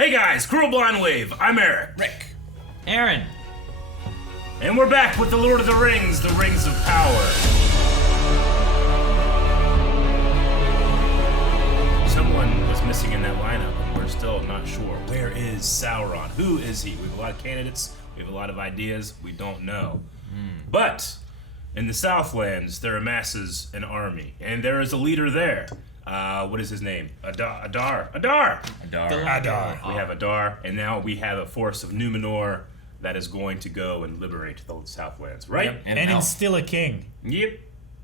Hey guys, Cruel Blind Wave. I'm Eric. Rick. Aaron. And we're back with the Lord of the Rings of Power. Someone was missing in that lineup, and we're still not sure. Where is Sauron? Who is he? We have a lot of candidates. We have a lot of ideas. We don't know. But in the Southlands, there amasses an army, and there is a leader there. What is his name? Adar. Adar. We have Adar, and now we have a force of Numenor that is going to go and liberate the Southlands, right? Yep. And instill a king. Yep.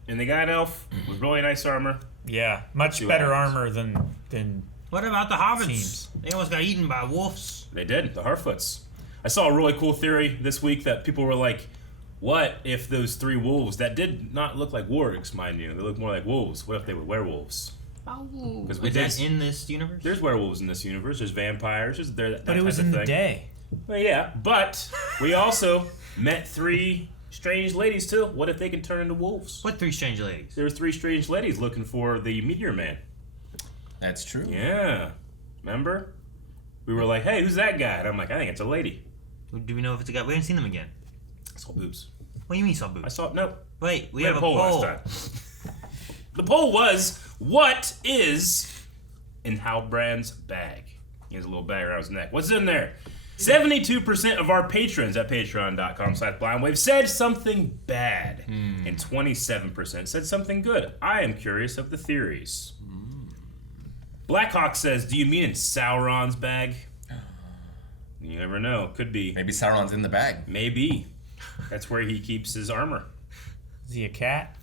And they got an elf with really nice armor. Yeah, much better armor than. What about the hobbits? Seems. They almost got eaten by wolves. They did, the Harfoots. I saw a really cool theory this week that people were like, what if those 3 wolves that did not look like wargs, mind you, they look more like wolves, what if they were werewolves? Oh, is that in this universe? There's werewolves in this universe. There's vampires. There's that But it was in the day. Well, yeah, but we also met 3 strange ladies too. What if they can turn into wolves? What 3 strange ladies? There's 3 strange ladies looking for the Meteor Man. That's true. Yeah, remember? We were like, "Hey, who's that guy?" And I'm like, "I think it's a lady." Do we know if it's a guy? We haven't seen them again. I saw boobs. What do you mean you saw boobs? I saw no. Wait, we had have a poll. last time. The poll was, what is in Halbrand's bag? He has a little bag around his neck. What's in there? 72% of our patrons at patreon.com/blindwave said something bad. And 27% said something good. I am curious of the theories. Blackhawk says, do you mean in Sauron's bag? You never know. Could be. Maybe Sauron's in the bag. Maybe. That's where he keeps his armor. Is he a cat?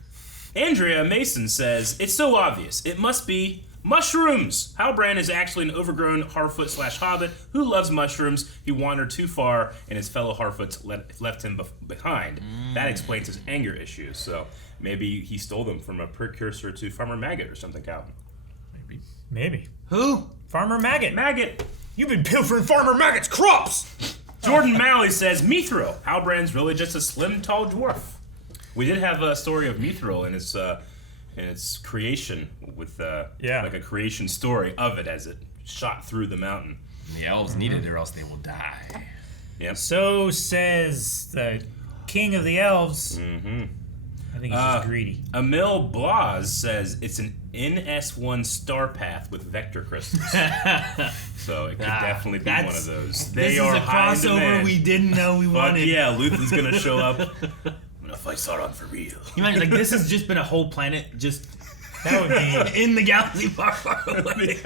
Andrea Mason says, it's so obvious. It must be mushrooms. Halbrand is actually an overgrown Harfoot/Hobbit who loves mushrooms. He wandered too far, and his fellow Harfoots left him behind. That explains his anger issues. So maybe he stole them from a precursor to Farmer Maggot or something, Calvin. Maybe. Who? Farmer Maggot. Maggot. You've been pilfering Farmer Maggot's crops! Jordan Malley says, Mithril. Halbrand's really just a slim, tall dwarf. We did have a story of Mithril in its creation with like a creation story of it as it shot through the mountain. The elves need it or else they will die. Yep. So says the king of the elves. Mm-hmm. I think he's just greedy. Emil Blas says it's an NS1 star path with vector crystals. So it could definitely be one of those. This is a crossover we didn't know we wanted. Yeah, Luthen's gonna show up. I'm gonna fight Sauron for real. You imagine, like, this has just been a whole planet just That would be in the galaxy far, far away.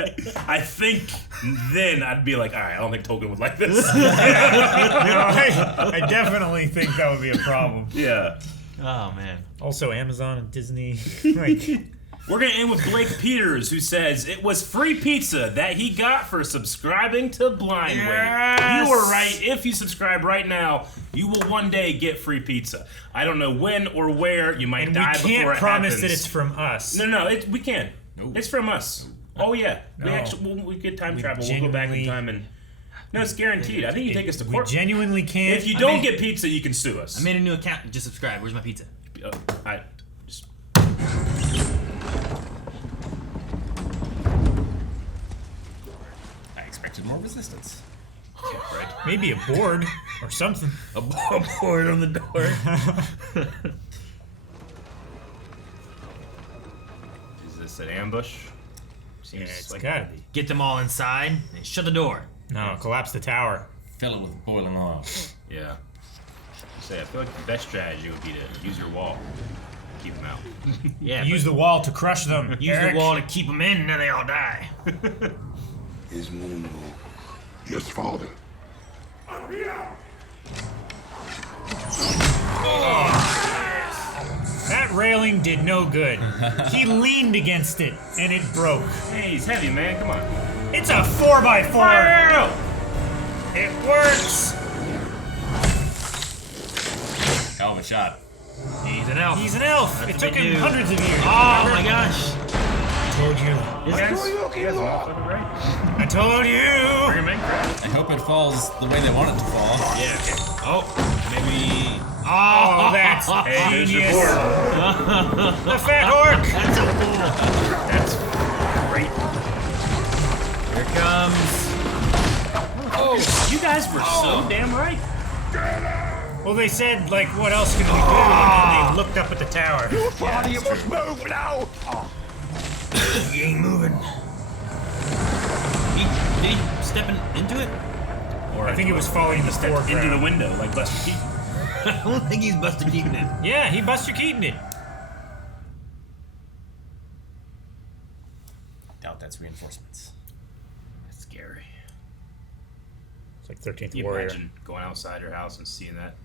I think then I'd be like, all right, I don't think Tolkien would like this. I definitely think that would be a problem. Yeah. Oh, man. Also, Amazon and Disney. Like, we're going to end with Blake Peters, who says it was free pizza that he got for subscribing to Blind Wave. Yes! You were right. If you subscribe right now, you will one day get free pizza. I don't know when or where. You might die before it happens. we can't promise that it's from us. No, we can. Nope. It's from us. Oh, yeah. No. We get time travel. We'll go back in time and... No, it's guaranteed. I think you take us to court. We genuinely can't. If you don't get pizza, you can sue us. I made a new account and just subscribe. Where's my pizza? I expected more resistance. Yeah, right. Maybe a board or something. A board on the door. Is this an ambush? Yeah, it's like gotta be. Get them all inside and shut the door. No, collapse the tower. Fill it with boiling oil. Yeah. I feel like the best strategy would be to use your wall. Keep them out. Yeah. Use the wall to crush them. Use Eric. the wall to keep them in, and then they all die. His moon. Yes, Father. That railing did no good. He leaned against it, and it broke. Hey, he's heavy, man. Come on. It's a 4x4. Fire! It works. Hell of a shot. He's an elf. He's an elf. That's It what took they him do. hundreds of years. Oh my gosh. I told you. I told you. I hope it falls the way they want it to fall. Yeah. Oh, maybe. Oh, that's genius. The fat orc. That's a fool. That's great. Here comes. You guys were so damn right. Well, they said, like, what else can we do? And then they looked up at the tower. Father, you must move now! He ain't moving. Did he step into it? Or I think it was falling in the foreground. into the window like Buster Keaton. I don't think he's Buster Keaton it. Yeah, he Buster Keaton it. Doubt that's reinforcements. That's scary. It's like 13th Can you Warrior. imagine going outside your house and seeing that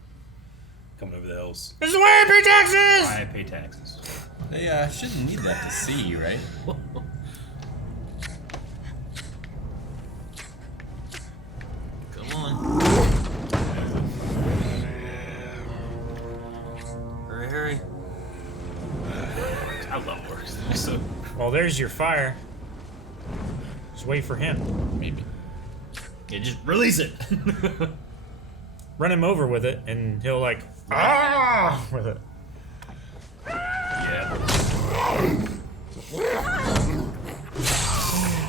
coming over the hills? This is why I pay taxes! I pay taxes. They shouldn't need that to see, right? Come on. Hurry, hurry. I love orcs. They're so Well, there's your fire. Just wait for him. Maybe. Yeah, just release it. Run him over with it, and he'll like with it. yeah.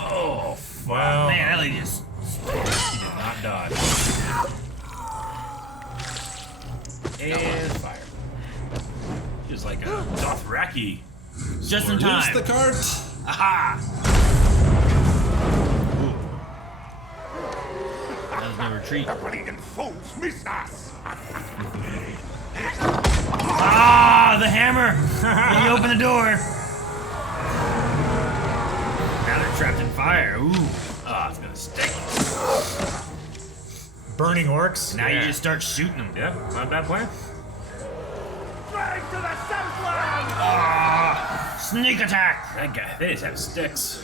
Oh Wow. Man, that lady just... he did not dodge. And fire. Just like a Dothraki. Just in Use time. the cart. Aha! That was no retreat. The bleeding fools miss us! Ah, the hammer! When you open the door. Now they're trapped in fire. Ooh. Ah, it's gonna stick. Burning orcs. Now you just start shooting them. Yeah, not a bad plan. Sneak attack! That guy, they just have sticks.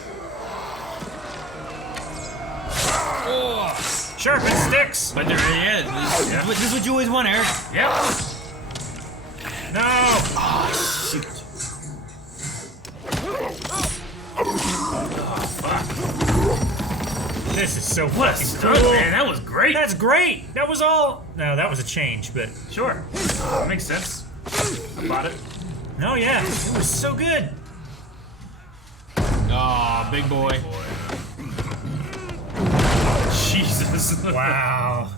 Sharpen sticks. But there it is. This is what you always want, Eric. Yep. No. Shoot. This is so What a fucking stunt, cool. man. That was great. That's great. That was all. No, that was a change, but Sure. Makes sense. I bought it. no, yeah, it was so good. Oh, big boy. Jesus. Wow.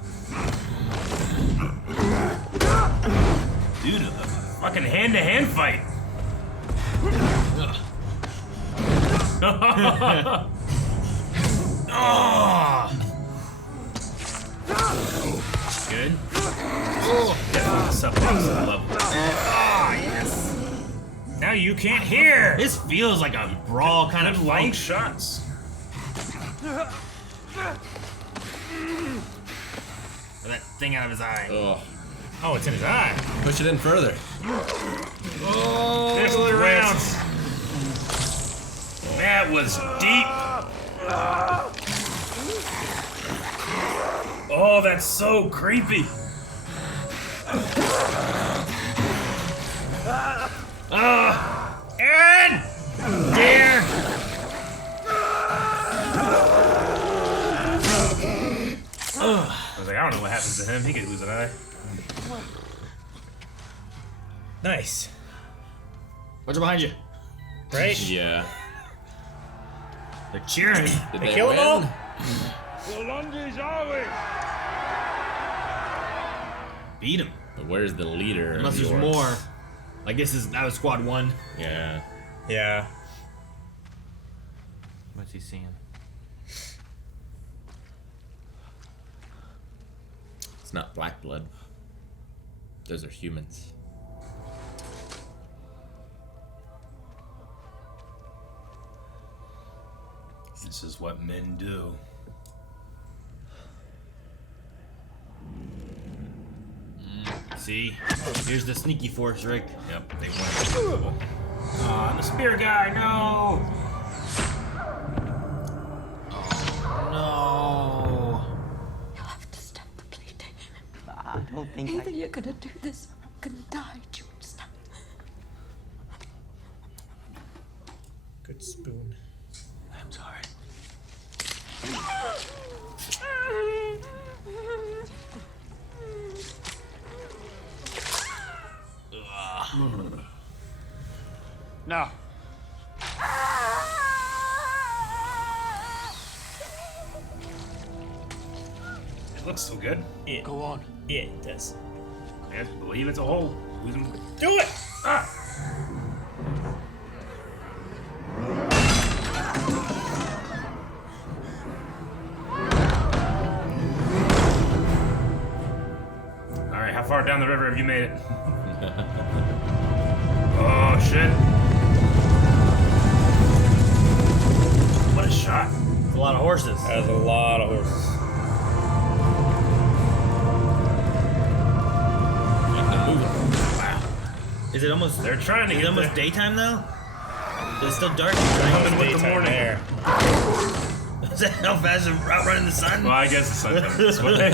Dude, a fucking hand-to-hand fight. Good. Definitely supplements the level. Now you can't hear. This feels like a brawl kind of Good long fight. shots. That thing out of his eye. Oh, Oh, it's in his eye. push it in further. Oh, There's the rounds. That was deep. Oh, that's so creepy. Aaron! Dear! I was like, I don't know what happens to him. He could lose an eye. Nice. What's behind you? Right? Yeah. They're cheering. Did They kill them all? Beat him. But where's the leader? Unless of the there's orcs? more. I guess that was squad one. Yeah. Yeah. What's he seeing? It's not black blood. Those are humans. This is what men do. See? Here's the sneaky force, Rick. Yep, they won. Aw, the spear guy, no! No. You'll have to stop the bleeding. I don't think Either you're gonna do this or I'm gonna die, do you understand? Good spoon. I'm sorry. No. It looks so good. Yeah. Go on. Yeah, it does. I believe it's a hole. Do it! Ah! Alright, how far down the river have you made it? Oh, shit. What a shot. It's a lot of horses. That's a lot of horses. They're moving. Wow. Is it almost? They're trying to Is it get almost there. daytime though? It's still dark. Coming with the Daytime morning. there. Is that how fast it's outrunning the sun? Well, I guess the sun comes this way.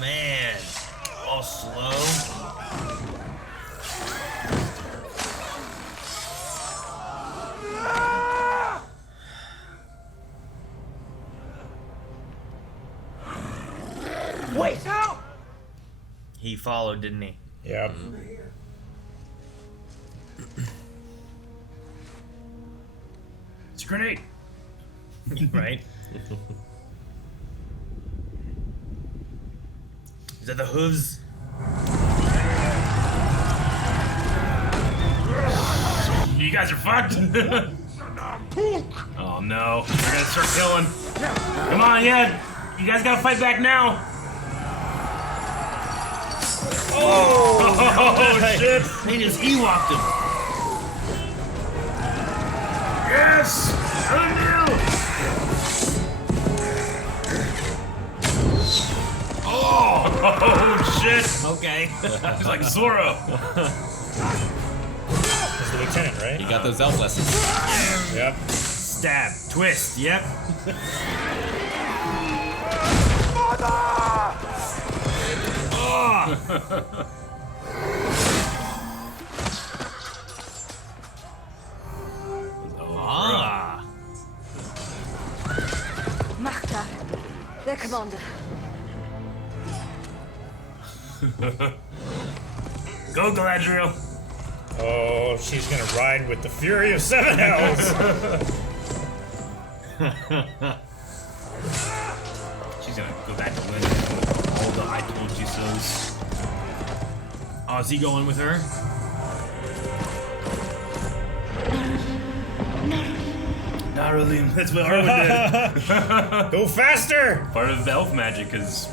Man, all slow. Wait out! He followed, didn't he? Yep. It's a grenade. Right? Is that the hooves? You guys are fucked. Oh no. They're gonna start killing. Come on, yeah. You guys gotta fight back now. Oh, shit. They just Ewok'd him. Yes. Elendil. Oh shit. Okay. He's like Zorro. That's the lieutenant, right? You got those elf lessons. Yep. Stab. Twist. Yep. Ah. Maktar, their commander. Go, Galadriel. Oh, she's gonna ride with the fury of 7 elves. She's gonna go back to Linda with all the I told you so's. Oh, is he going with her? Narulim. That's what Arwen did. Go faster! Part of the elf magic is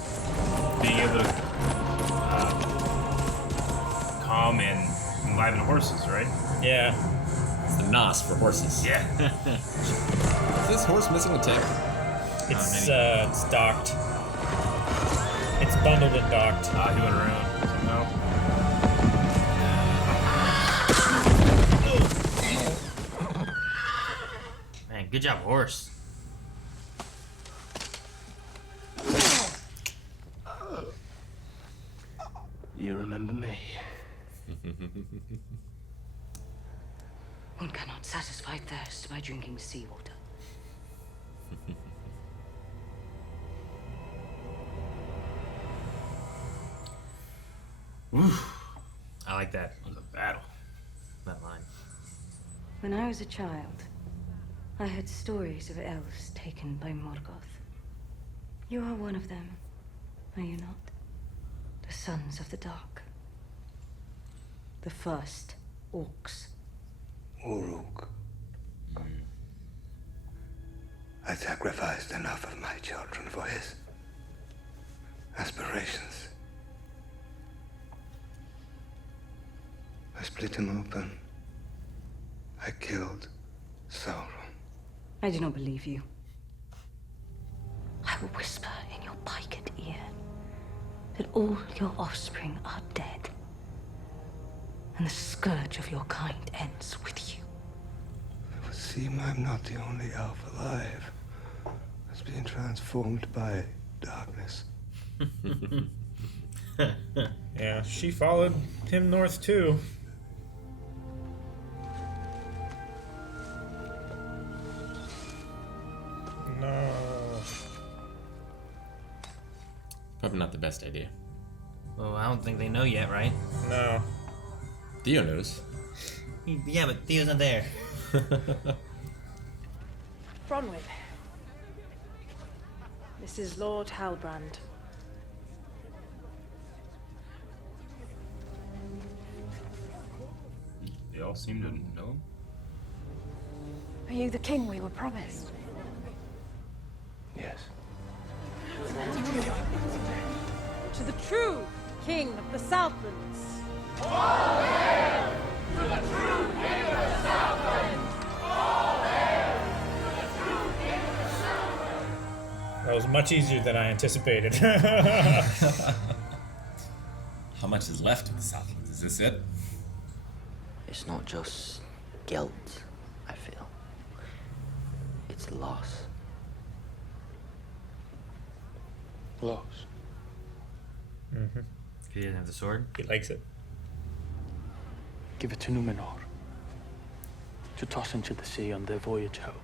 being able to calm and enliven horses, right? Yeah. It's the Nos for horses. Yeah. Is this horse missing a tail? It's docked. It's bundled and docked. He went around somehow. Man, good job, horse. You remember me? One cannot satisfy thirst by drinking seawater. I like that. On the battle. That line. When I was a child, I heard stories of elves taken by Morgoth. You are one of them, are you not? The Sons of the Dark. The first orcs. Uruk. I sacrificed enough of my children for his aspirations. I split him open. I killed Sauron. I do not believe you. I will whisper in your piked ear that all your offspring are dead, and the scourge of your kind ends with you. It would seem I'm not the only elf alive that's being transformed by darkness. Yeah, she followed him north too. No. Probably not the best idea. Well, I don't think they know yet, right? No. Theo knows. Yeah, but Theo's not there. Bronwyn. This is Lord Halbrand. They all seem to know him. Are you the king we were promised? Yes. To the true king of the Southlands. That was much easier than I anticipated. How much is left of the Southlands? Is this it? It's not just guilt, I feel. It's loss. Loss. He didn't have the sword. He likes it. Give it to Numenor. To toss into the sea on their voyage home.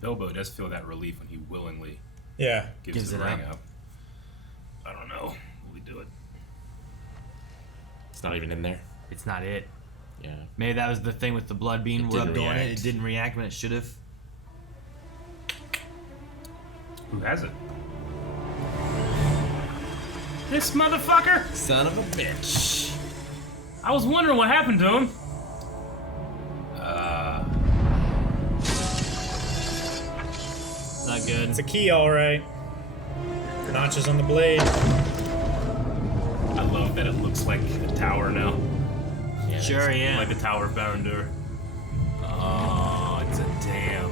Bilbo does feel that relief when he willingly Yeah. gives the it ring up. up. I don't know. Will we do it? It's not even in there. It's not it. Yeah. Maybe that was the thing with the blood being It didn't rubbed on it. react. It didn't react when it should have. Who has it? This motherfucker! Son of a bitch. I was wondering what happened to him. Not good. It's a key, all right. Notches on the blade. I love that it looks like a tower now. Yeah, Sure, yeah. Like the Tower of Barondur. Oh, it's a dam.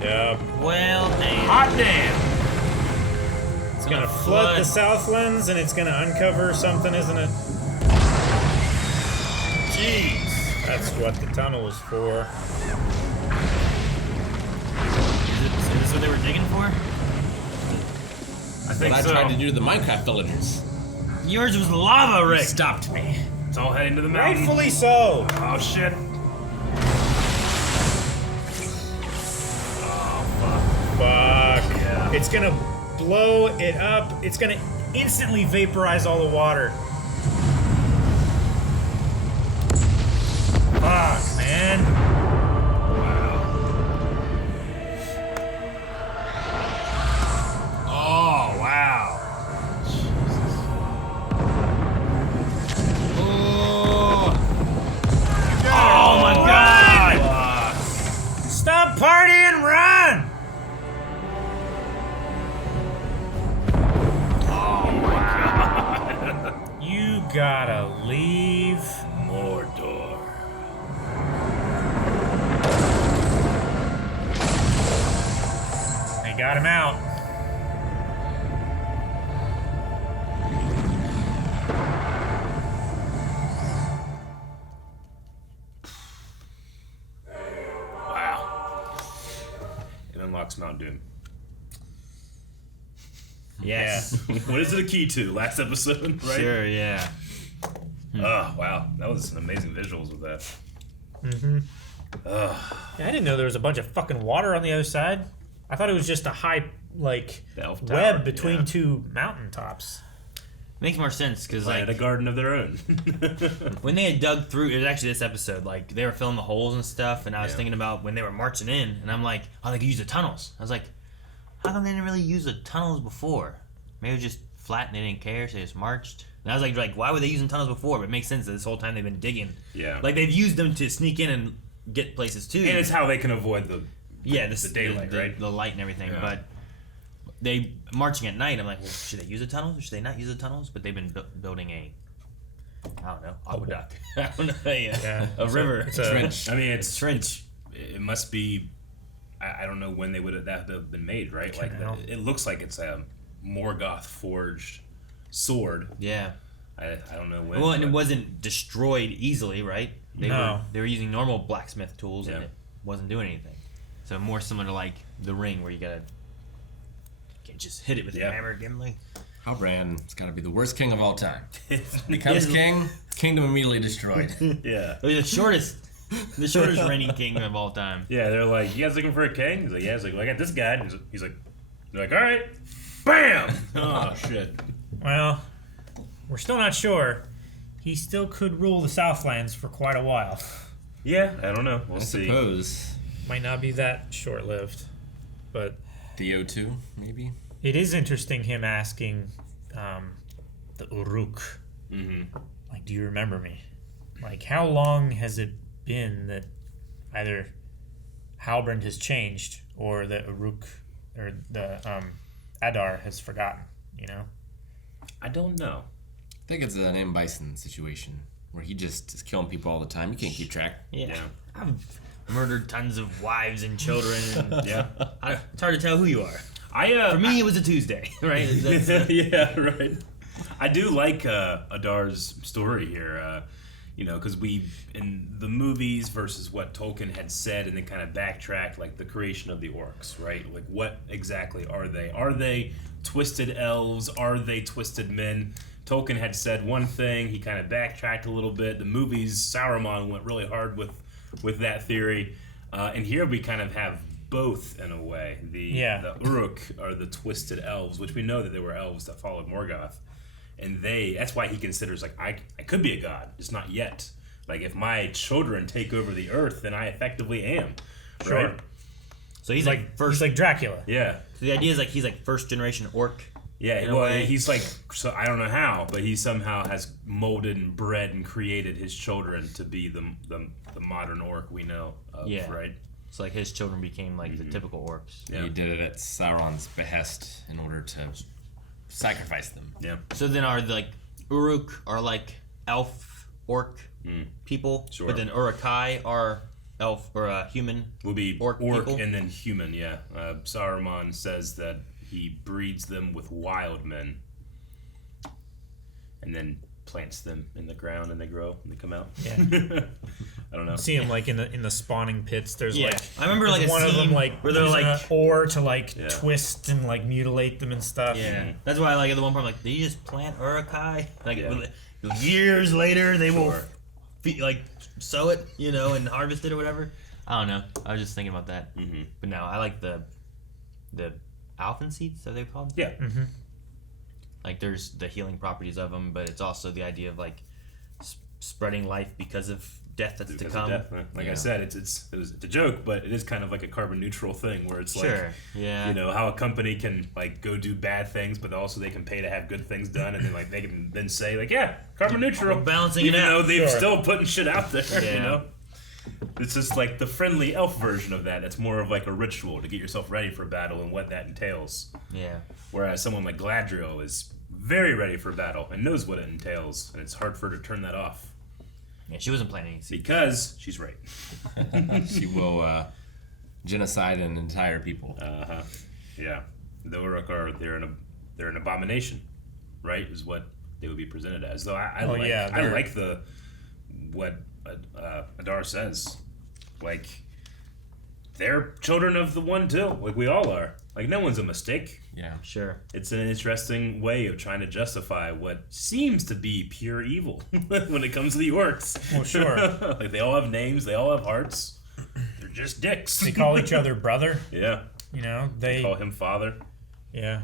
Yep. Well, damn. Hot dam! It's gonna flood the Southlands, and it's gonna uncover something, isn't it? Jeez. That's what the tunnel was for. Is this what they were digging for? I think What I so. tried to do to the Minecraft villagers. Yours was lava, Rick. Stopped me. It's all heading to the mountain. Rightfully so. Oh, shit. Oh, Fuck. Yeah. It's gonna blow it up. It's gonna instantly vaporize all the water. Fuck, man. Oh, wow. Oh my god! Stop partying, run! You gotta leave. Mordor. They got him out. Wow. It unlocks Mount Doom. Yes. What is it a key to? Last episode, right? Sure, yeah. Oh, wow. That was some amazing visuals with that. Yeah, I didn't know there was a bunch of fucking water on the other side. I thought it was just a high, like, The elf tower, web between yeah. two mountaintops. Makes more sense because They like had a garden of their own. when they had dug through, it was actually this episode. Like they were filling the holes and stuff, and I was Yeah. thinking about when they were marching in, and I'm like, oh, they could use the tunnels. I was like, how come they didn't really use the tunnels before? Maybe it was just flat and they didn't care, so they just marched. And I was like, why were they using tunnels before? But it makes sense that this whole time they've been digging. Yeah. Like they've used them to sneak in and get places too. And it's how they can avoid the the daylight, right? The light and everything. Yeah. But they marching at night. I'm like, well, should they use the tunnels or should they not use the tunnels? But they've been building I don't know, aqueduct. I don't know, a river. It's a Trench. I mean, it's trench. It must be. I don't know when they would have been made, right? Like Canal. it looks like it's a Morgoth forged sword. Yeah. I don't know when. Well, and it but- wasn't destroyed easily, right? No. They were using normal blacksmith tools, and Yeah. it wasn't doing anything. So more similar to like the ring, where you can't just hit it with Yeah. a hammer again. Like Halbrand's got to be the worst king of all time. Becomes king, kingdom immediately destroyed. Yeah. the shortest reigning king of all time. Yeah, they're like, you guys looking for a king? He's like, yeah. He's like, well, I got this guy. He's like, they're like, all right, bam. Oh shit. Well, we're still not sure. he still could rule the Southlands for quite a while. Yeah, I don't know. We'll I see. suppose. Might not be that short-lived, but Theo too, maybe. it is interesting him asking the Uruk, like, do you remember me? Like, how long has it been that either Halbrand has changed or the Uruk or the Adar has forgotten, you know? I don't know. I think it's an M. Bison situation where he just is killing people all the time. You can't keep track. Yeah. I've murdered tons of wives and children. And Yeah. it's hard to tell who you are. For me, it was a Tuesday, right? Yeah, right. I do like Adar's story here, because we, in the movies versus what Tolkien had said, and then kind of backtrack, like the creation of the orcs, right? Like, what exactly are they? Are they twisted elves? Are they twisted men? Tolkien had said one thing, he kind of backtracked a little bit. The movies, Saruman went really hard with that theory. And here we kind of have both in a way. The Uruk are the twisted elves, which we know that they were elves that followed Morgoth. And that's why he considers, like, I could be a god, just not yet. Like, if my children take over the earth, then I effectively am. Sure. Right? So he's like first. He's like Dracula. Yeah. So the idea is like he's like first generation orc. Yeah, in a well, way. he's like, so I don't know how, but he somehow has molded and bred and created his children to be the modern orc we know of, right? So like his children became like the typical orcs. Yeah. He did it at Sauron's behest in order to sacrifice them. Yeah. So then are like Uruk are like elf orc people, Sure. but then Urukai are elf or human. Will be orc people? and then human, yeah. Saruman says that he breeds them with wild men and then plants them in the ground and they grow and they come out. Yeah. I don't know. See him like in the spawning pits. There's Yeah. like I remember like a one of scene them like where they're using like an oar to like Yeah. twist and like mutilate them and stuff. yeah. That's why I like at the one part I'm like, did you just plant Urukai? Like Yeah. years later they will Sure. like sow it, and harvest it or whatever. I don't know. I was just thinking about that. Mm-hmm. But now I like the Alphen seeds, are they called? Yeah. Like there's the healing properties of them, but it's also the idea of like spreading life because of death that's to Because come. of death. Like I said, it's a joke, but it is kind of like a carbon neutral thing where it's Sure. like, Yeah. how a company can like go do bad things, but also they can pay to have good things done, and then like they can then say like, yeah, carbon neutral, Balancing it even out. though they've Sure. still putting shit out there. Yeah. It's just like the friendly elf version of that. It's more of like a ritual to get yourself ready for battle and what that entails. Yeah. Whereas someone like Galadriel is very ready for battle and knows what it entails, and it's hard for her to turn that off. Yeah, she wasn't planning seeds. Because she's right. She will genocide an entire people. Yeah. The Uruk they're an abomination, right? Is what they would be presented as. Though I like what Adar says. Like, they're children of the one too. Like we all are. Like no one's a mistake. Yeah. Sure. It's an interesting way of trying to justify what seems to be pure evil when it comes to the orcs. Well, sure. Like they all have names, they all have hearts. They're just dicks. They call each other brother. Yeah. They Call him father. Yeah.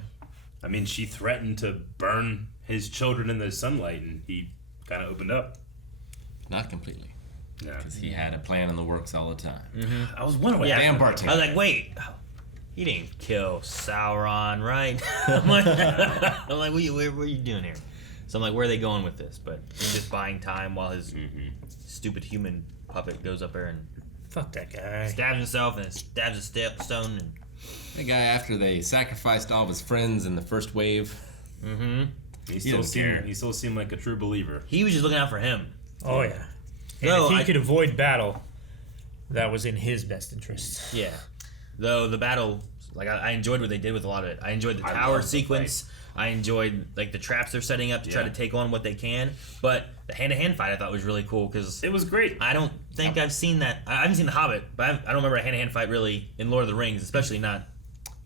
I mean, she threatened to burn his children in the sunlight, and he kind of opened up. Not completely. Yeah. Because he had a plan in the works all the time. I was wondering. Yeah. Damn bartender. I was like, wait, he didn't kill Sauron, right? I'm like, what are you doing here? So I'm like, where are they going with this? But he's just buying time while his stupid human puppet goes up there and Fuck that guy. stabs himself and stabs a stone. And The guy, after they sacrificed all of his friends in the first wave, He didn't care. still seemed like a true believer. he was just looking out for him. Oh yeah. And No, if he I- could avoid battle, that was in his best interest. Yeah. Though the battle, like I enjoyed what they did with a lot of it. I enjoyed the I tower loved the sequence. I enjoyed like the traps they're setting up to try Yeah. to take on what they can. But the hand-to-hand fight I thought was really cool because It was great. I don't think I've seen that. I haven't seen The Hobbit, but I don't remember a hand-to-hand fight really in Lord of the Rings, especially not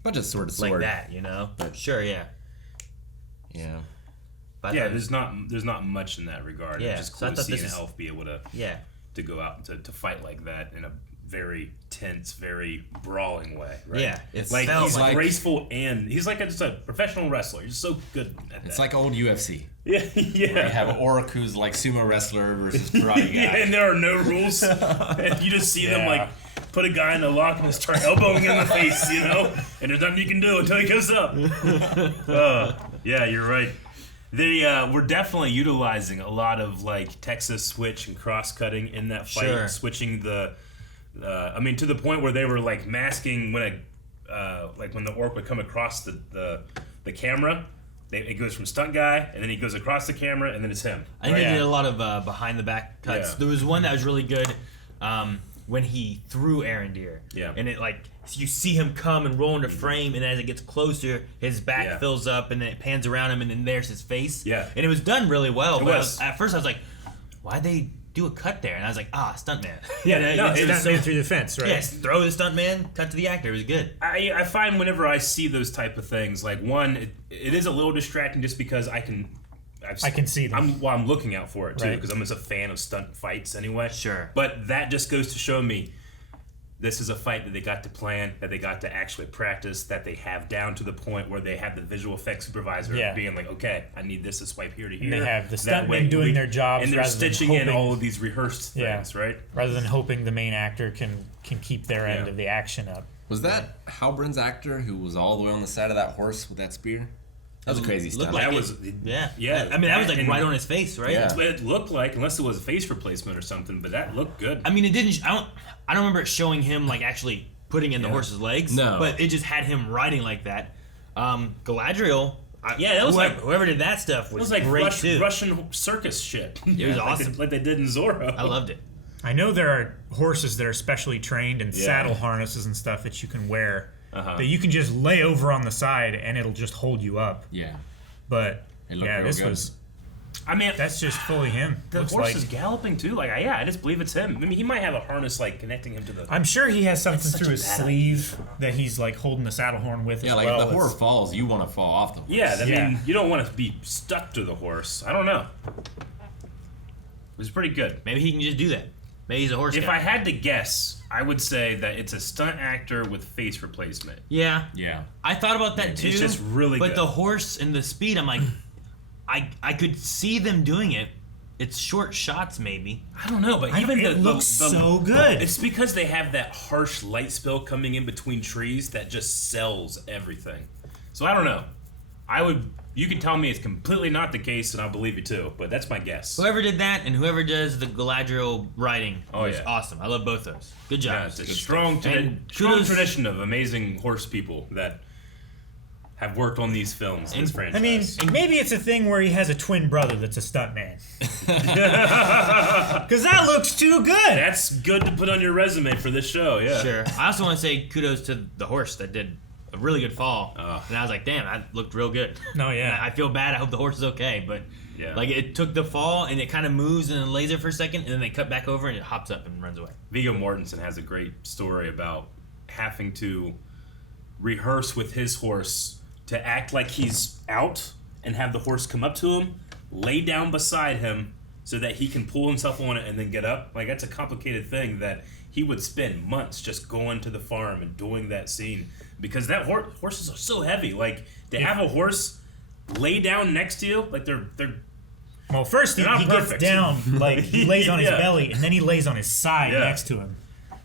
but just sword to like sword. that, But sure, yeah. Yeah. But I Yeah, thought- there's not much in that regard. Yeah, It's just so I cool to thought see this an is- elf be able to yeah. go out to fight like that in a very tense, very brawling way. Right? Yeah, it like felt he's like- graceful and he's like just a professional wrestler. He's so good at that. It's like old UFC. yeah, Where you yeah. have Oric who's like sumo wrestler versus karate Yeah, guy. and there are no rules. And you just see them Yeah. like put a guy in a lock and just start elbowing him in the face, you know? And there's nothing you can do until he goes up. Yeah, you're right. They were definitely utilizing a lot of like Texas switch and cross cutting in that fight, Sure. switching the. I mean, to the point where they were like masking when when the orc would come across the camera. It goes from stunt guy, and then he goes across the camera, and then it's him. I think right? they did a lot of behind the back cuts. Yeah. There was one that was really good when he threw Arendir. Yeah. And it like you see him come and roll into frame, and then as it gets closer, his back Yeah. fills up, and then it pans around him, and then there's his face. Yeah. And it was done really well. It but was. at first I was like, why'd they do a cut there? And I was like, stuntman. Yeah, no, it was Stuntman through the fence, right? Yes, throw the stuntman, cut to the actor. It was good. I find whenever I see those type of things, like one, it is a little distracting just because I can see them. I'm looking out for it too Right. because I'm just a fan of stunt fights anyway. Sure. But that just goes to show me this is a fight that they got to plan, that they got to actually practice, that they have down to the point where they have the visual effects supervisor Yeah. being like, okay, I need this to swipe here to And here. they have the That way stuntmen doing we- their jobs and they're rather than stitching in hoping- all of these rehearsed Yeah. things, right? Rather than hoping the main actor can keep their end Yeah. of the action up. Was that Halbrand's actor who was all the way on the side of that horse with that spear? That was a crazy Looked stunt. like That it. was Yeah. yeah. I mean, that was like and- right on his face, right? Yeah. That's what it looked like, unless it was a face replacement or something. But that looked good. I mean, it didn't. I don't remember it showing him like actually putting in the horse's legs. No. but it just had him riding like that. Galadriel. Yeah, that was whoever did that stuff it was was like great too. Russian circus shit. It was like awesome. like they did in Zorro. I loved it. I know there are horses that are specially trained and Yeah. saddle harnesses and stuff that you can wear Uh-huh. that you can just lay over on the side and it'll just hold you up. Yeah. But It looked yeah, real this good. was I mean, that's just fully him. the Looks horse like, is galloping too. Like, yeah, I just believe it's him. I mean, he might have a harness like connecting him to the. I'm sure he has something such through a his bad sleeve that he's like holding the saddle horn with Yeah, as like well. if the horse It's- falls, you want to fall off the horse. Yeah, I Yeah. mean, you don't want to be stuck to the horse. I don't know. It was pretty good. Maybe he can just do that. Maybe he's a horse If guy. I had to guess, I would say that it's a stunt actor with face replacement. Yeah, Yeah. I thought about that too. It's just really but good. the horse and the speed, I'm like, I could see them doing it. It's short shots, maybe. I don't know, but even it the looks so good. It's because they have that harsh light spill coming in between trees that just sells everything. So I don't know. You can tell me it's completely not the case, and I'll believe you too. But that's my guess. Whoever did that and whoever does the Galadriel riding was yeah. awesome. I love both those. Good job. Yeah, it's a strong And strong kudos- tradition of amazing horse people that have worked on these films. This franchise. I mean, maybe it's a thing where he has a twin brother that's a stuntman. Because that looks too good. that's good to put on your resume for this show. Yeah. Sure. I also want to say kudos to the horse that did a really good fall. Oh. And I was like, damn, that looked real good. No, yeah. And I feel bad. I hope the horse is okay. But Yeah. like it took the fall and it kind of moves and then lays there for a second and then they cut back over and it hops up and runs away. Viggo Mortensen has a great story about having to rehearse with his horse to act like he's out and have the horse come up to him, lay down beside him so that he can pull himself on it and then get up. Like, that's a complicated thing that he would spend months just going to the farm and doing that scene because that horses are so heavy. Like, to have a horse lay down next to you, like they're Well, first he They're not gets perfect. down, like he lays on his Yeah. belly, and then he lays on his side Yeah. next to him.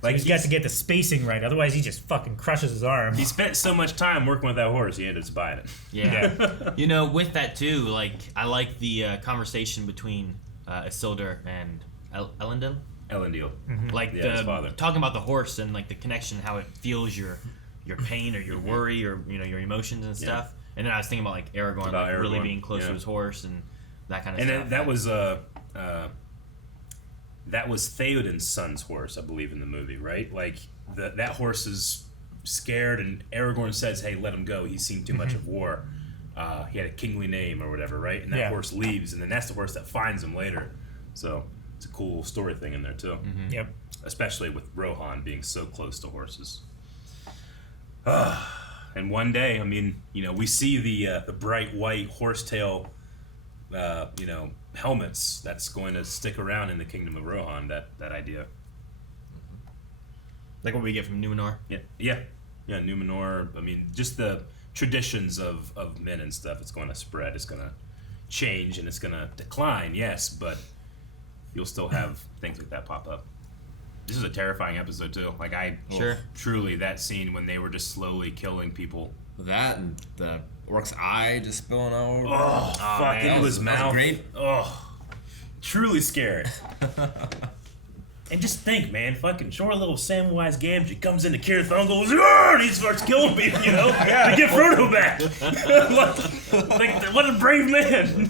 like He's got to get the spacing right, otherwise he just fucking crushes his arm. he spent so much time working with that horse, he ended up buying it. Yeah. You know, with that too, like I like the conversation between Isildur and Elendil. Elendil. Like Yeah, his the father. talking about the horse and like the connection, how it feels your pain or your worry or your emotions and stuff. And then I was thinking about like Aragorn, About like, really Aragorn, being close yeah. to his horse and that kind of And stuff. that was Theoden's son's horse, I believe, in the movie, right? Like that horse is scared, and Aragorn says, "Hey, let him go. He's seen too much of war. He had a kingly name or whatever, right?" And that Yeah. horse leaves, and then that's the horse that finds him later. So it's a cool story thing in there too, Yep. especially with Rohan being so close to horses. And one day, I mean, we see the bright white horsetail, helmets that's going to stick around in the Kingdom of Rohan. That idea. Like what we get from Numenor. Yeah, Numenor. I mean, just the traditions of men and stuff. It's going to spread. It's going to change and it's going to decline. Yes, but you'll still have things like that pop up. This is a terrifying episode too. Like truly that scene when they were just slowly killing people. That and the orc's eye just spilling over. Oh fuck! man. Into his mouth. Great. Oh, truly scary. And just think, man, fucking short little Samwise Gamgee comes into Kir Thungol and he starts killing people, to get Frodo back. like, what a brave man.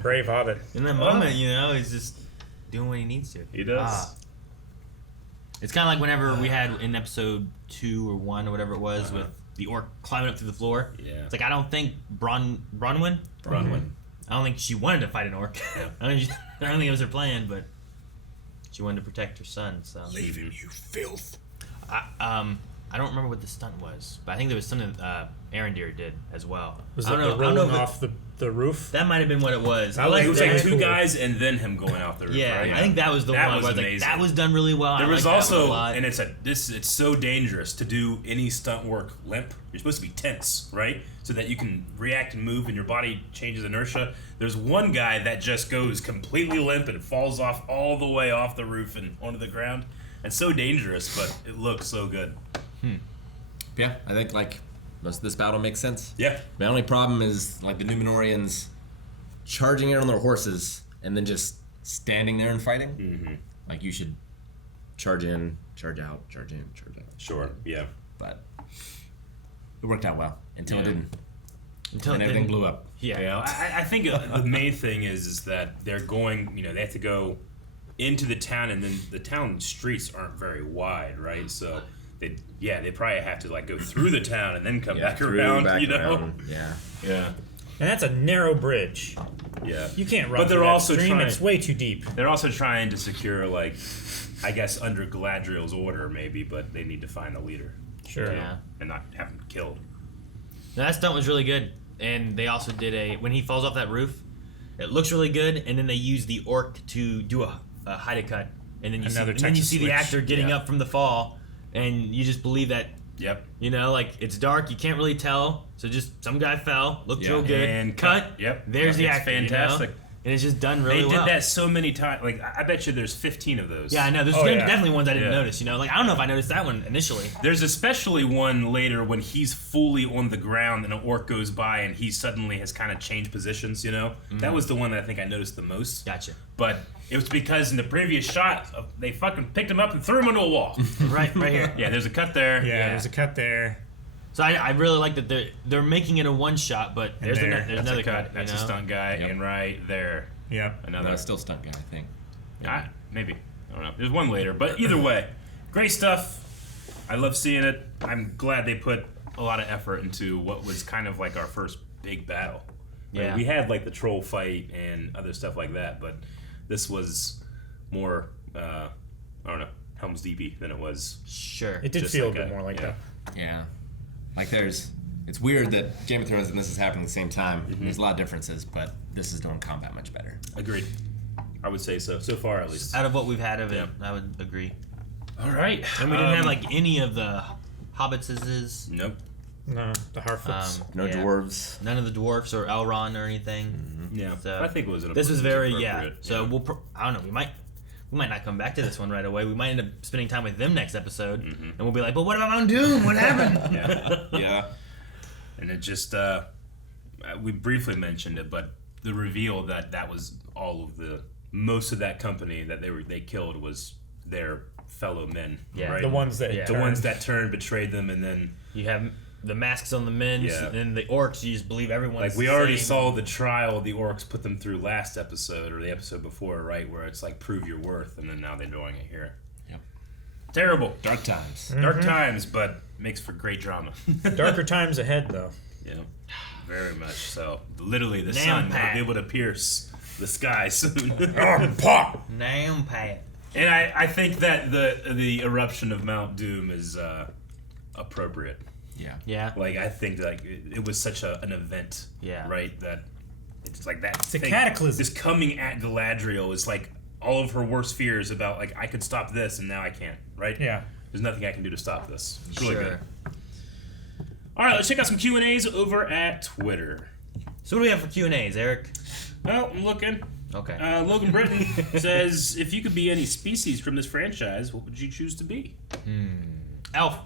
Brave Hobbit. In that moment, he's just doing what he needs to. He does. It's kind of like whenever we had in episode 2 or 1 or whatever it was with the orc climbing up through the floor. Yeah. It's like I don't think Bronwyn. I don't think she wanted to fight an orc. Yeah. I don't think it was her plan, but she wanted to protect her son. So Leave him, you filth. I don't remember what the stunt was, but I think there was something Arendir did as well. Was I it don't the know- I don't know rolling if off the roof? That might have been what it was. I like It was that. like two Cool. guys and then him going out the roof. Yeah, right? I think that was the That one was where I was like, amazing. that was done really well. There I was liked that one a also, lot. and it's so dangerous to do any stunt work limp. You're supposed to be tense, right? So that you can react and move and your body changes inertia. There's one guy that just goes completely limp and falls off all the way off the roof and onto the ground. It's so dangerous, but it looks so good. Yeah, I think like most of this battle makes sense. Yeah. My only problem is like the Numenorians charging in on their horses and then just standing there and fighting. Mm-hmm. Like you should charge in, charge out, charge in, charge out. Sure, yeah. But it worked out well until it Yeah. didn't. Until And it everything didn't. blew up. Yeah. I think the main thing is that they're going, they have to go into the town, and then the town streets aren't very wide, right? So they probably have to like go through the town and then come back around, around. Yeah. And that's a narrow bridge. Yeah. You can't run But they're through that also stream. trying- It's way too deep. They're also trying to secure, like, I guess under Galadriel's order, maybe, but they need to find the leader. Sure. Yeah. And not have him killed. No, that stunt was really good, and they also did when he falls off that roof, it looks really good, and then they use the orc to do a hide a cut, and then you Another see Texas the switch. actor getting Yeah. up from the fall, and you just believe that. Yep. Like it's dark, you can't really tell. So just some guy fell, looked Yeah. real good, And cut. Yep. There's the It's actor. fantastic. And it's just done really They did well. that so many times. Like, I bet you there's 15 of those. Yeah, I know. There's Oh, yeah. definitely ones I didn't Yeah. notice. Like I don't know if I noticed that one initially. There's especially one later when he's fully on the ground and an orc goes by and he suddenly has kind of changed positions, That was the one that I think I noticed the most. Gotcha. But it was because in the previous shot, they fucking picked him up and threw him into a wall. right here. Yeah, there's a cut there. Yeah, there's a cut there. So I really like that they're making it a one shot, but there's there. there's That's another a cut. That's a you know? stunt guy. Yep. And right there, Yep. another. No, it's still stunt guy, I think. Maybe. I don't know. There's one later. But either way, great stuff. I love seeing it. I'm glad they put a lot of effort into what was kind of like our first big battle. Like, Yeah. we had like the troll fight and other stuff like that, but this was more, I don't know, Helm's Deepy than it was. Sure. It did Just feel like a bit a- more like yeah. that. Yeah. Like it's weird that Game of Thrones and this is happening at the same time. There's a lot of differences, but this is doing combat much better. Agreed. I would say so. So far, at least. Out of what we've had of it, Yeah. I would agree. All right. And we didn't have like any of the hobbitses. Nope. No, the Harfoots. No yeah. dwarves. None of the dwarfs or Elrond or anything. Yeah. So, I think it was. This was very appropriate. So we'll. I don't know. We might not come back to this one right away. We might end up spending time with them next episode, and we'll be like, "But what about on Doom? What happened?" Yeah. Yeah. And it just we briefly mentioned it, but the reveal that was all of most of that company that they killed was their fellow men. Yeah. Right? The ones that Yeah. the ones that turned, betrayed them, and then You have the masks on the men, Yeah. and the orcs. You just believe everyone's like we the already same. saw the trial the orcs put them through last episode or the episode before, right? Where it's like prove your worth, and then now they're doing it here. Yep. Terrible. Dark times. Dark times, but makes for great drama. Darker times ahead, though. Yeah, very much so. Literally, the Damn, sun will Pat. be able to pierce the sky soon. Damn, Pat. And I think that the eruption of Mount Doom is appropriate. Yeah. Yeah. Like I think like it was such an event. Yeah. Right. That it's like that. It's a cataclysm. This coming at Galadriel is like all of her worst fears about like I could stop this and now I can't. Right. Yeah. There's nothing I can do to stop this. It's really Sure. good. All right, let's check out some Q&As over at Twitter. So what do we have for Q&As, Eric? Well, I'm looking. Okay. Logan Britton says, if you could be any species from this franchise, what would you choose to be? Elf.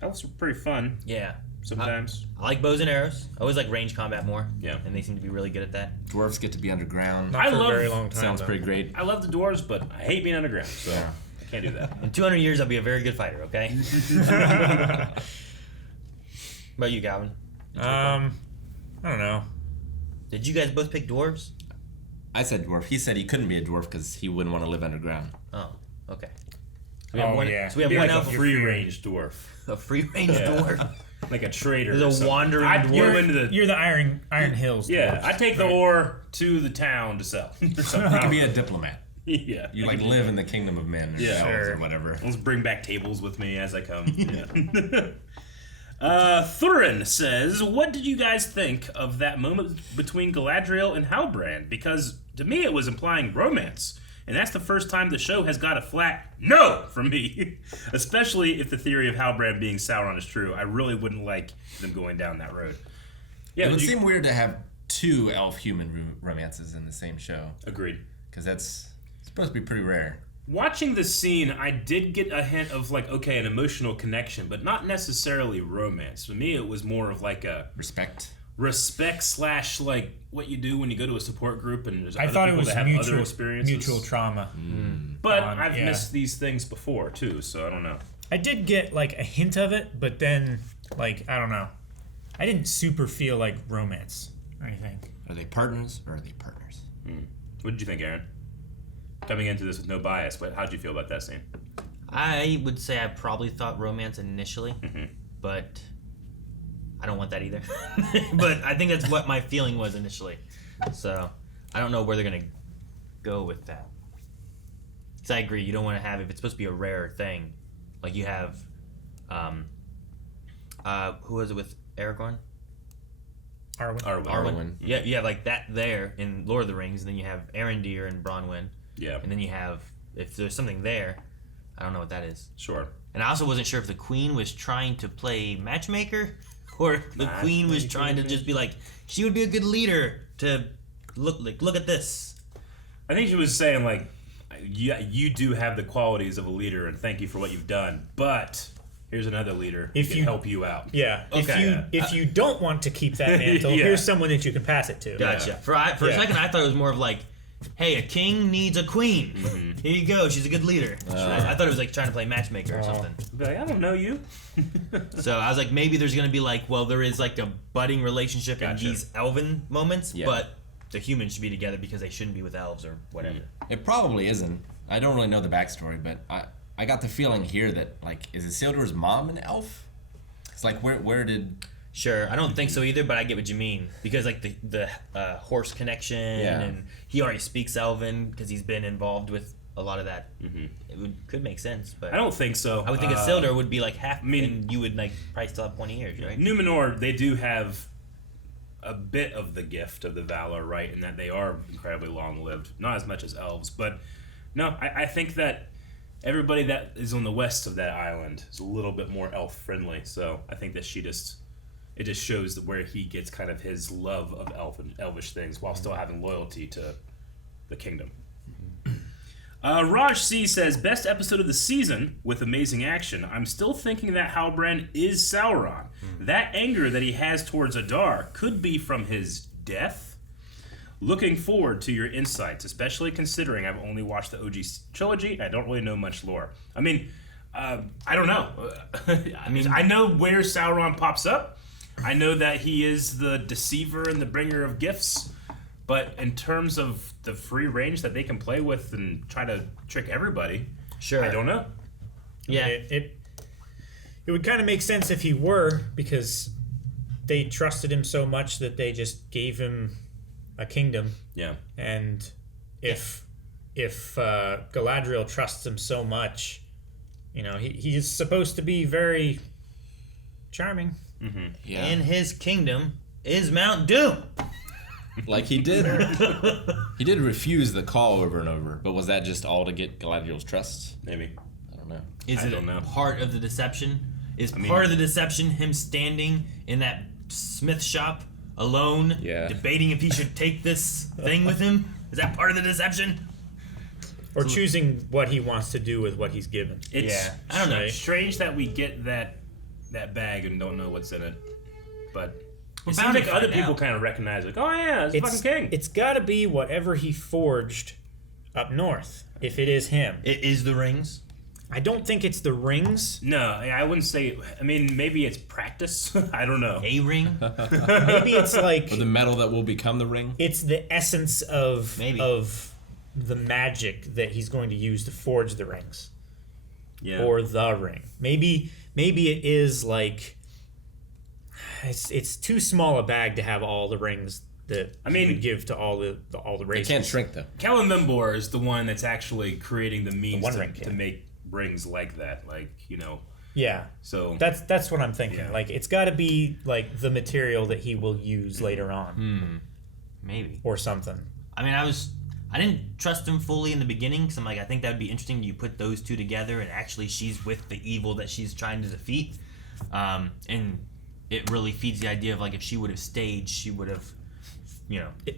Elves are pretty fun Yeah. sometimes. I like bows and arrows. I always like range combat more. Yeah. And they seem to be really good at that. Dwarves get to be underground. Not I for love- a very long time. Sounds though. pretty great. I love the dwarves, but I hate being underground, so Yeah. I can't do that. In 200 years, I'll be a very good fighter, okay? What about you, Calvin? I don't know. Did you guys both pick dwarves? I said dwarf. He said he couldn't be a dwarf because he wouldn't want to live underground. Oh, okay. Yeah. So we have Be one like a elf, free-range dwarf. a free-range dwarf. Like a trader. There's or a something. wandering I'd dwarf. go into the... You're the Iron Hills. Yeah, dwarves, I take the right? ore to the town to sell. Or something. You can be a diplomat. Yeah. You like live in the kingdom of men or Yeah. elves Sure. or whatever. Let's bring back tables with me as I come. Yeah. Thurin says, what did you guys think of that moment between Galadriel and Halbrand? Because to me it was implying romance. And that's the first time the show has got a flat no from me. Especially if the theory of Halbrand being Sauron is true. I really wouldn't like them going down that road. Yeah, It would did you- seem weird to have two elf-human romances in the same show. Agreed. Because that's supposed to be pretty rare. Watching this scene, I did get a hint of like, okay, an emotional connection, but not necessarily romance. For me, it was more of like a Respect. respect / like what you do when you go to a support group and there's I other thought it people was that have other mutual experiences. mutual trauma. But on- I've yeah. missed these things before too, so I don't know. I did get like a hint of it, but then like I don't know. I didn't super feel like romance or anything. Are they partners or are they partners? What did you think, Aaron? Coming into this with no bias, but how'd you feel about that scene? I would say I probably thought romance initially, but I don't want that either. But I think that's what my feeling was initially. So I don't know where they're going to go with that. Because I agree, you don't want to have, if it's supposed to be a rare thing, like you have, who was it with Aragorn? Arwen. Arwen. Yeah, you have like that there in Lord of the Rings, and then you have Arondir and Bronwyn, Yeah, and then you have, if there's something there, I don't know what that is. sure. And I also wasn't sure if the queen was trying to play matchmaker or if the queen was trying to just be like, she would be a good leader to look at this. I think she was saying like, yeah, you do have the qualities of a leader, and thank you for what you've done. But here's another leader who If can you- help you out. Yeah. Okay. If you don't want to keep that mantle, Yeah. here's someone that you can pass it to. Gotcha. For a Yeah. second, I thought it was more of like, hey, a king needs a queen. Here you go. She's a good leader. I thought it was like trying to play matchmaker or something. Be like, I don't know you. So I was like, maybe there's gonna be like, well, there is like a budding relationship Gotcha. in these elven moments, Yeah. but the humans should be together because they shouldn't be with elves or whatever. It probably isn't. I don't really know the backstory, but I got the feeling here that, like, is Isildur's mom an elf? It's like, where did... Sure, I don't think so either, but I get what you mean because like the horse connection, Yeah. and he already speaks Elven because he's been involved with a lot of that. It could make sense, but I don't think so. I would think Isildur would be like half. I mean- and you would like probably still have 20 years, right? Numenor, they do have a bit of the gift of the Valor, right? In that they are incredibly long-lived. Not as much as elves, but no, I think that everybody that is on the west of that island is a little bit more elf-friendly. So I think that it just shows that where he gets kind of his love of elvish things while still having loyalty to the kingdom. Raj C says, best episode of the season with amazing action. I'm still thinking that Halbrand is Sauron. That anger that he has towards Adar could be from his death. Looking forward to your insights, especially considering I've only watched the OG trilogy. I don't really know much lore. I mean, I don't know. I know where Sauron pops up. I know that he is the deceiver and the bringer of gifts. But in terms of the free range that they can play with and try to trick everybody, Sure. I don't know. Yeah. It would kind of make sense if he were, because they trusted him so much that they just gave him a kingdom. Yeah. And if Galadriel trusts him so much, you know, he's supposed to be very charming. Yeah. In his kingdom is Mount Doom. Like he did refuse the call over and over, but was that just all to get Galadriel's trust? Maybe. I don't don't know. Is I it don't know. part of the deception? Is part of the deception him standing in that smith shop alone, debating if he should take this thing with him? Is that part of the deception? Or choosing what he wants to do with what he's given. It's I don't know. strange that we get that bag and don't know what's in it, but We're it bound seems to like other find people out. kind of recognize, like, oh yeah, it's fucking king. It's got to be whatever he forged up north. If it is him, It is the rings. I don't think it's the rings. No, I wouldn't say. I mean, maybe it's practice. I don't know. A ring. Maybe it's like Or the metal that will become the ring. it's the essence of Maybe. of the magic that he's going to use to forge the rings, Yeah. or the ring. Maybe it is like it's too small a bag to have all the rings that I mean, he would give to all the It races. can't shrink though. Calimbor is the one that's actually creating the means One ring to can. make rings like that. Like, Yeah, so that's what I'm thinking. Yeah. Like it's got to be like the material that he will use later on, Maybe. or something. I mean, I didn't trust him fully in the beginning because I'm like, I think that would be interesting. You put those two together, and actually, she's with the evil that she's trying to defeat, and it really feeds the idea of like if she would have stayed, she would have,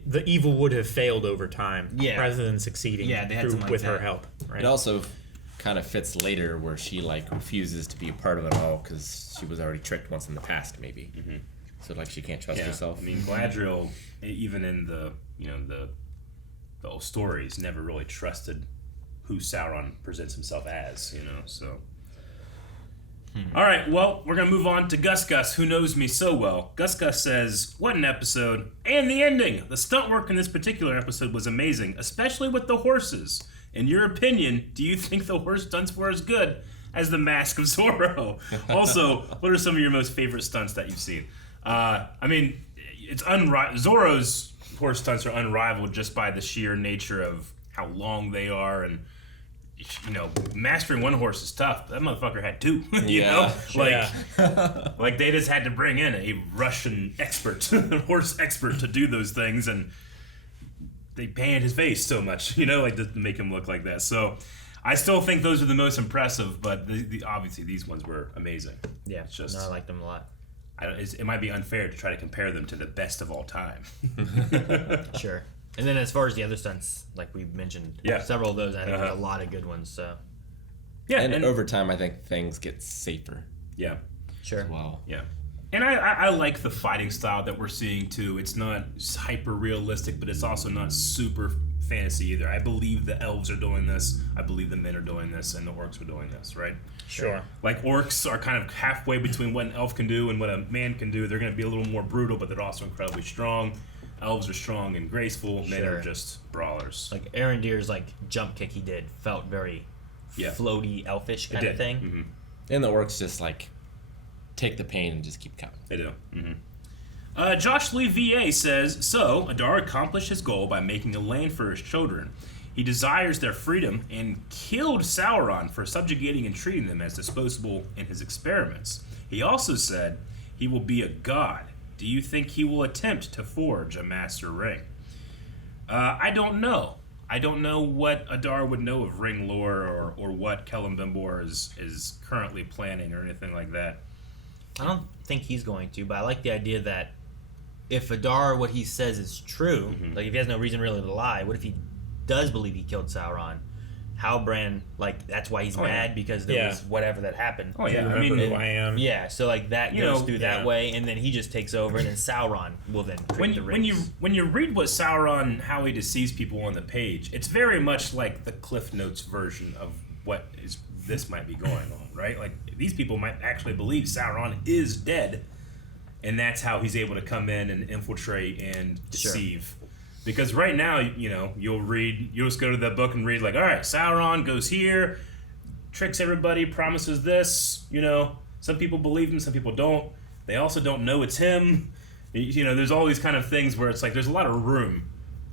The evil would have failed over time, Yeah. rather than succeeding. Yeah, they had through, something like with her that. help. Right. It also kind of fits later where she like refuses to be a part of it all because she was already tricked once in the past, maybe. Mm-hmm. So like she can't trust herself. I mean, Galadriel, even in the the old stories, never really trusted who Sauron presents himself as. So. All right, well, we're gonna move on to Gus Gus, who knows me so well. Gus Gus says, "What an episode and the ending! The stunt work in this particular episode was amazing, especially with the horses. In your opinion, do you think the horse stunts were as good as the Mask of Zorro? Also, what are some of your most favorite stunts that you've seen? I mean, it's Zorro's horse stunts are unrivaled just by the sheer nature of how long they are, and mastering one horse is tough. That motherfucker had two. you know, like they just had to bring in a Russian expert, a horse expert, to do those things, and they painted his face so much, like to make him look like that. So I still think those are the most impressive, but obviously these ones were amazing. Yeah, It's just I liked them a lot. it might be unfair to try to compare them to the best of all time. Sure. And then as far as the other stunts, like we mentioned, several of those, I think there's a lot of good ones. So Yeah, and over time, I think things get safer yeah, sure. as well. yeah. And I like the fighting style that we're seeing too. It's not hyper realistic, but it's also not super fantasy either. I believe the elves are doing this. I believe the men are doing this, and the orcs are doing this, right? Sure. Like orcs are kind of halfway between what an elf can do and what a man can do. They're going to be a little more brutal, but they're also incredibly strong. Elves are strong and graceful. Men are just brawlers. Like Arendir's like jump kick he did felt very floaty, elfish kind of thing. Mm-hmm. And the orcs just like take the pain and just keep coming. They do. Mm-hmm. Josh Lee VA says, so Adar accomplished his goal by making a land for his children. He desires their freedom and killed Sauron for subjugating and treating them as disposable in his experiments. He also said he will be a god. Do you think he will attempt to forge a master ring? I don't know. I don't know what Adar would know of ring lore or what Celebrimbor is currently planning or anything like that. I don't think he's going to, but I like the idea that if Adar, what he says is true, like if he has no reason really to lie, what if he does believe he killed Sauron? Halbrand, like that's why he's mad because there was whatever that happened. Oh yeah, Remember who I am. Yeah, so like that goes through that way, and then he just takes over, and then Sauron will then create the rings. When you read what Sauron, how he deceives people on the page, it's very much like the Cliff Notes version of what this might be going on, right? Like these people might actually believe Sauron is dead, and that's how he's able to come in and infiltrate and deceive. Because right now, you'll just go to the book and read like, all right, Sauron goes here, tricks everybody, promises this. Some people believe him, some people don't. They also don't know it's him. There's all these kind of things where it's like there's a lot of room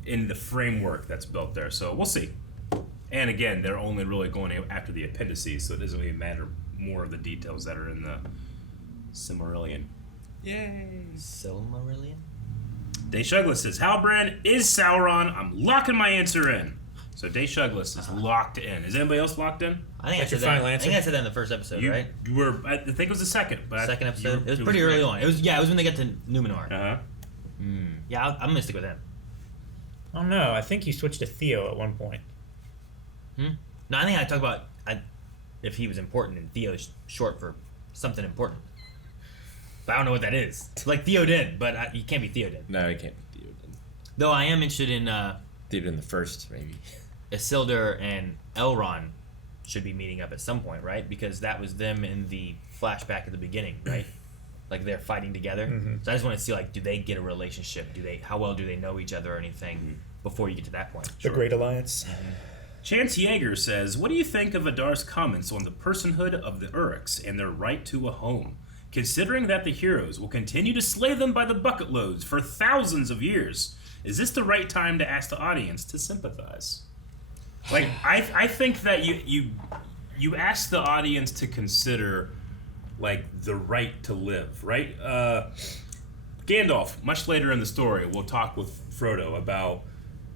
in the framework that's built there. So we'll see. And again, they're only really going after the appendices, so it doesn't really matter more of the details that are in the Silmarillion. Yay! Silmarillion? Dave Shugler says, Halbrand is Sauron. I'm locking my answer in. So Day Shugless is locked in. Is anybody else locked in? I think That's I your said that. final I answer? think I said that in the first episode, You, right? you were. I think it was the second. But Second episode. you- It was pretty early on. It was when they got to Numenor. Uh huh. Yeah, I'm gonna stick with them. Oh no, I think you switched to Theo at one point. No, I think I talked about if he was important, and Theo is short for something important. But I don't know what that is. Like Theoden, but he can't be Theoden. No, he can't be Theoden. Though I am interested in Theoden the first, maybe. Isildur and Elrond should be meeting up at some point, right? Because that was them in the flashback at the beginning, right? Like they're fighting together. So I just want to see, like, do they get a relationship? How well do they know each other or anything before you get to that point? The Great Alliance. Chance Yeager says, "What do you think of Adar's comments on the personhood of the Uruks and their right to a home? Considering that the heroes will continue to slay them by the bucket loads for thousands of years, is this the right time to ask the audience to sympathize?" Like, I think that you ask the audience to consider, like, the right to live, right? Gandalf, much later in the story, will talk with Frodo about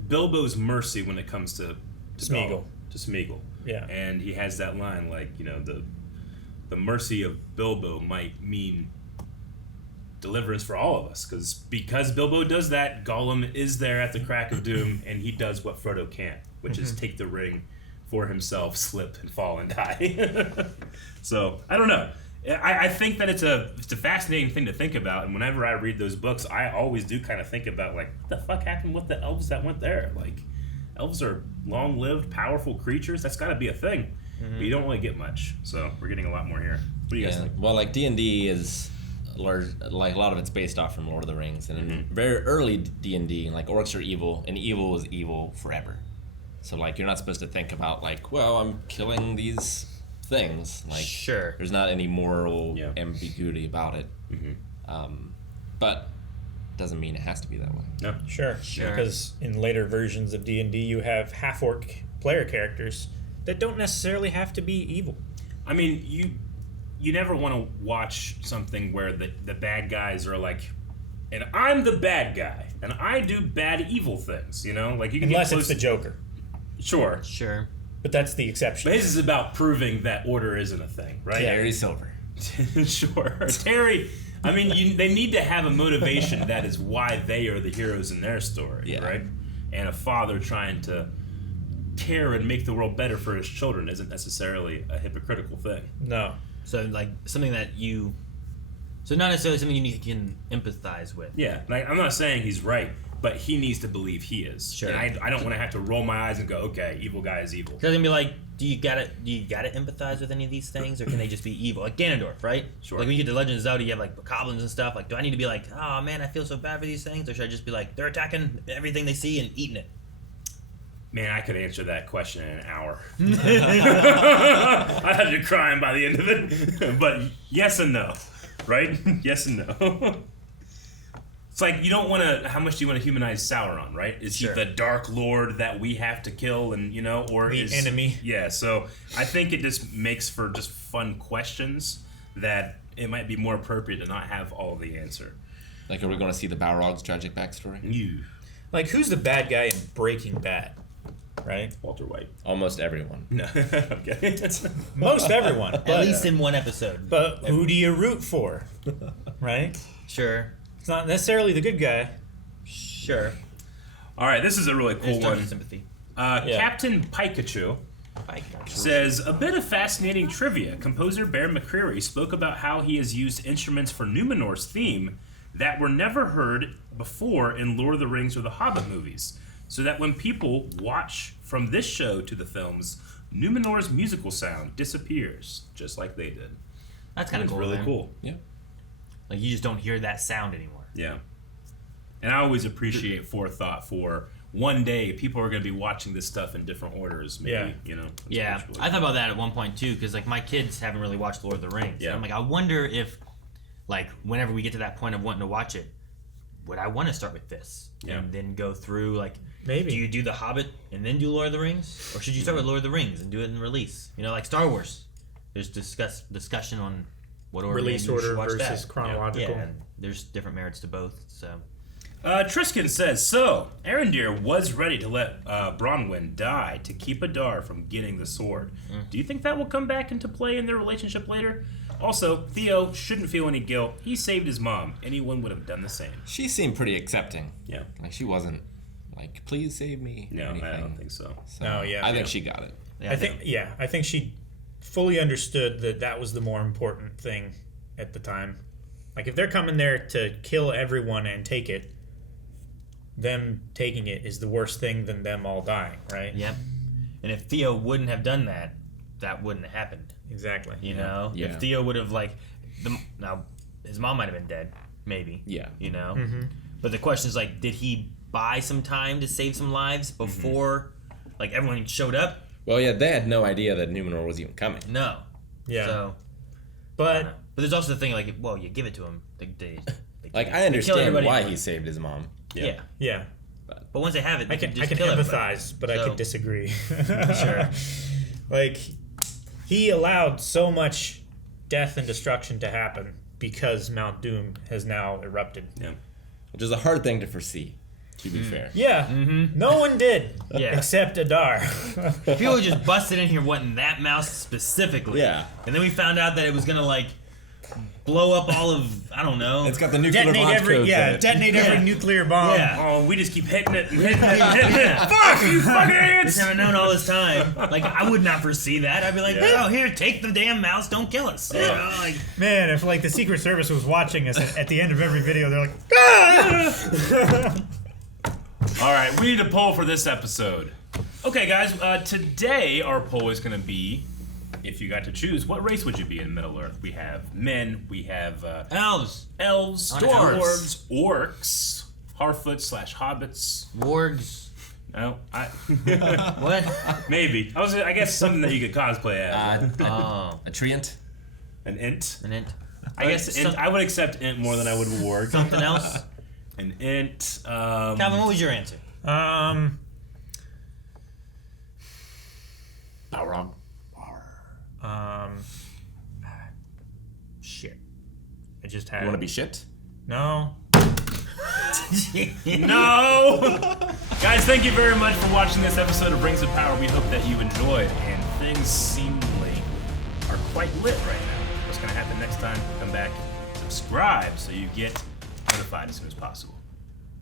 Bilbo's mercy when it comes to Smeagol. To Smeagol. Yeah. And he has that line, like, the mercy of Bilbo might mean deliverance for all of us, because Bilbo does that, Gollum is there at the crack of doom, and he does what Frodo can't, which is take the ring for himself, slip and fall and die. So I don't know. I think that it's a fascinating thing to think about, and whenever I read those books, I always do kind of think about, like, what the fuck happened with the elves that went there? Like, elves are long-lived, powerful creatures. That's got to be a thing. But you don't really get much, so we're getting a lot more here. What do you guys think? Well, like D&D is large, like a lot of it's based off from Lord of the Rings, and in very early D&D, like orcs are evil, and evil is evil forever. So like you're not supposed to think about like, well, I'm killing these things. Like Sure. there's not any moral ambiguity about it. But doesn't mean it has to be that way. No. Sure. Because in later versions of D&D, you have half-orc player characters that don't necessarily have to be evil. I mean, you never want to watch something where the bad guys are like, and I'm the bad guy, and I do bad evil things, you know? Like you can Unless get it's close the Joker. Sure. But that's the exception. But his is about proving that order isn't a thing, right? Harry Silver. Sure. Terry, I mean, they need to have a motivation that is why they are the heroes in their story, right? And a father trying to care and make the world better for his children isn't necessarily a hypocritical thing. No. So like something that so not necessarily something you can empathize with. Yeah, like, I'm not saying he's right, but he needs to believe he is. Sure. And I don't want to have to roll my eyes and go, okay, evil guy is evil. Because I'm gonna be like, do you gotta empathize with any of these things, or can they just be evil? Like Ganondorf, right? Sure. Like when you get to Legend of Zelda, you have like goblins and stuff. Like, do I need to be like, oh man, I feel so bad for these things, or should I just be like, they're attacking everything they see and eating it? Man, I could answer that question in an hour. I had to crying by the end of it. But yes and no, right? Yes and no. It's like, you don't want to, how much do you want to humanize Sauron, right? Is he the Dark Lord that we have to kill and, you know, or The enemy. Yeah, so I think it just makes for just fun questions that it might be more appropriate to not have all the answer. Like, are we going to see the Balrog's tragic backstory? You. Like, who's the bad guy in Breaking Bad? Right? Walter White. Almost everyone. No. Okay. Most everyone. But, At least in one episode. But who do you root for? Right? Sure. It's not necessarily the good guy. Sure. All right, this is a really cool It's one. sympathy. Captain Pikachu says, a bit of fascinating trivia. Composer Bear McCreary spoke about how he has used instruments for Numenor's theme that were never heard before in Lord of the Rings or the Hobbit movies, so that when people watch from this show to the films, Numenor's musical sound disappears, just like they did. That's kind of cool. Really man. cool. Yeah. Like you just don't hear that sound anymore. Yeah. And I always appreciate forethought for one day people are going to be watching this stuff in different orders. Maybe, you know. Yeah, really I thought about that at one point too, because like my kids haven't really watched Lord of the Rings. Yeah. And I'm like, I wonder if, like, whenever we get to that point of wanting to watch it, would I want to start with this and then go through like, Maybe. do you do the Hobbit and then do Lord of the Rings, or should you start with Lord of the Rings and do it in release? You know, like Star Wars. There's discussion on what order Release maybe you should order watch versus that. chronological. Yeah, and there's different merits to both. So Tristan says, so, Arendir was ready to let Bronwyn die to keep Adar from getting the sword. Do you think that will come back into play in their relationship later? Also, Theo shouldn't feel any guilt. He saved his mom. Anyone would have done the same. She seemed pretty accepting. Yeah. Like, she wasn't like, please save me. No, or anything. I don't think so. So, No, yeah. I think she got it. Yeah, I think she fully understood that was the more important thing at the time. Like, if they're coming there to kill everyone and take it, them taking it is the worst thing than them all dying, right? Yep. And if Theo wouldn't have done that, that wouldn't have happened. Exactly. You know? Yeah. If Theo would have, like... Now, his mom might have been dead. Maybe. Yeah. You know? Mm-hmm. But the question is, like, did he buy some time to save some lives before, like, everyone showed up? Well, yeah, they had no idea that Numenor was even coming. No. Yeah. So... But there's also the thing, like, well, you give it to him. Like, I understand everybody why anyway. he saved his mom. Yeah. yeah, But once they have it, they I can just kill empathize, everybody. but I So- can disagree. Sure. Like, he allowed so much death and destruction to happen because Mount Doom has now erupted. Yeah. Which is a hard thing to foresee, to be fair. Yeah, no one did, Yeah. except Adar. People just busted in here wanting that mouse specifically. Yeah. And then we found out that it was gonna, like, blow up all of, I don't know. It's got the nuclear detonate launch every codes in it. detonate every nuclear bomb. Yeah. Oh, we just keep hitting it and hitting it and hitting it. Fuck, you fucking idiots! Just haven't known all this time. Like, I would not foresee that. I'd be like, oh, here, take the damn mouse, don't kill us. You know, like, Man, if like the Secret Service was watching us at the end of every video, they're like, ah! All right, we need a poll for this episode. Okay, guys, today our poll is going to be, if you got to choose, what race would you be in Middle-earth? We have men, we have elves, elves, Dwarves. dwarves, orcs, Harfoots / hobbits. wargs. No, What? maybe. I guess something that you could cosplay as. Oh. A treant? An int. An int. I guess int, I would accept int more than I would warg. Something else? An int. Calvin, what was your answer? Balrog. Shit. I just had. You want to be shit? No. No! Guys, thank you very much for watching this episode of Rings of Power. We hope that you enjoyed, and things seemingly are quite lit right now. What's going to happen next time? Come back, subscribe so you get notified as soon as possible.